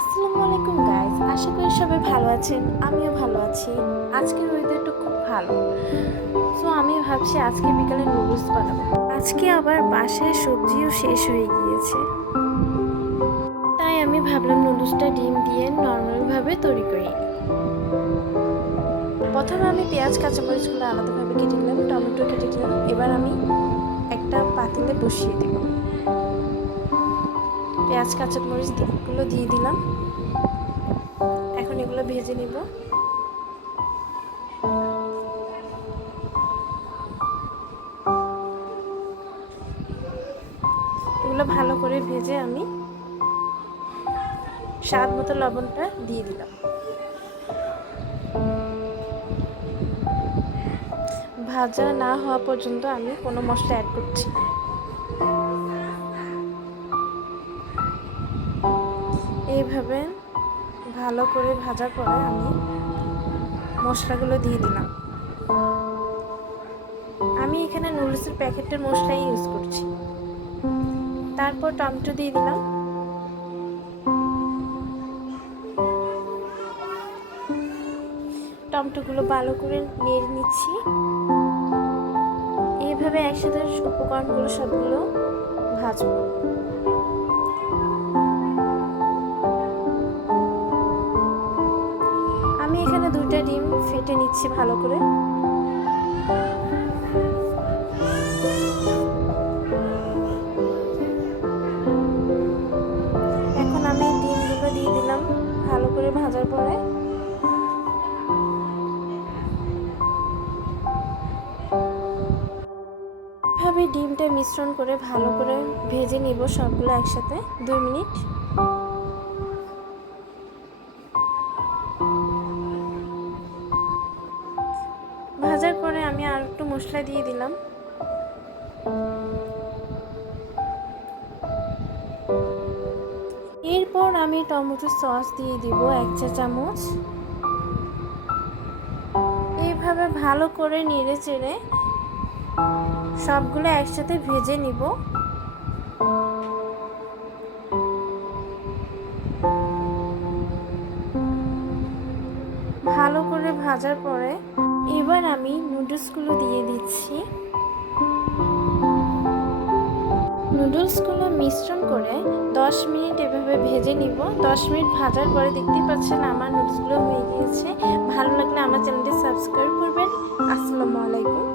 আসসালামু আলাইকুম গাইস, আশা করি সবাই ভালো আছেন। আমিও ভালো আছি। আজকের ওয়েদারটা খুব ভালো, সো আমি ভাবছি আজকে বিকালে নুডলস বানাবো। আজকে আবার বাসায় সবজিও শেষ হয়ে গিয়েছে, তাই আমি ভাবলাম নুডলসটা ডিম দিয়ে নর্মালভাবে তৈরি করি। প্রথমে আমি পেঁয়াজ কাঁচামরিচগুলো আলাদাভাবে কেটে নিলাম, টমেটো কেটে নিলাম। এবার আমি একটা পাতিলে বসিয়ে দিব, পেঁয়াজ কাঁচামরিচগুলো দিয়ে দিলাম। এখন এগুলো ভেজে নিব। এগুলো ভালো করে ভেজে আমি স্বাদ মতো লবণটা দিয়ে দিলাম। ভাজা না হওয়া পর্যন্ত আমি কোনো মশলা অ্যাড করছি না। এইভাবে ভালো করে ভাজার পরে আমি মশলাগুলো দিয়ে দিলাম। আমি এখানে নুডলসের প্যাকেটের মশলাই ইউজ করছি। তারপর টমেটো দিয়ে দিলাম। টমেটোগুলো ভালো করে নেড়ে নিচ্ছি। এইভাবে একসাথে উপকরণগুলো সবগুলো ভাজবো। আমি এখানে 2টা ডিম ফেটে নিচ্ছি ভালো করে। এখন আমি ডিমগুলো দিয়ে দিলাম ভালো করে ভাজার পরে। এভাবে ডিমটা মিশ্রণ করে ভালো করে ভেজে নিব সবগুলো একসাথে 2 মিনিট। ভাজার পরে আমি আর একটু মশলা দিয়ে দিলাম। এরপর আমি টমেটো সস দিয়ে দিব 1 চা চামচ। এইভাবে ভালো করে নেড়ে চেড়ে সবগুলো একসাথে ভেজে নিব। ভালো করে ভাজার পরে এবার আমি নুডলসগুলো দিয়ে দিচ্ছি। নুডলসগুলো মিশ্রণ করে 10 মিনিট এভাবে ভেজে নিব। 10 মিনিট ভাজার পরে দেখতেই পাচ্ছেন আমার নুডলসগুলো হয়ে গিয়েছে। ভালো লাগলে আমার চ্যানেলটি সাবস্ক্রাইব করবেন। আসসালামু আলাইকুম।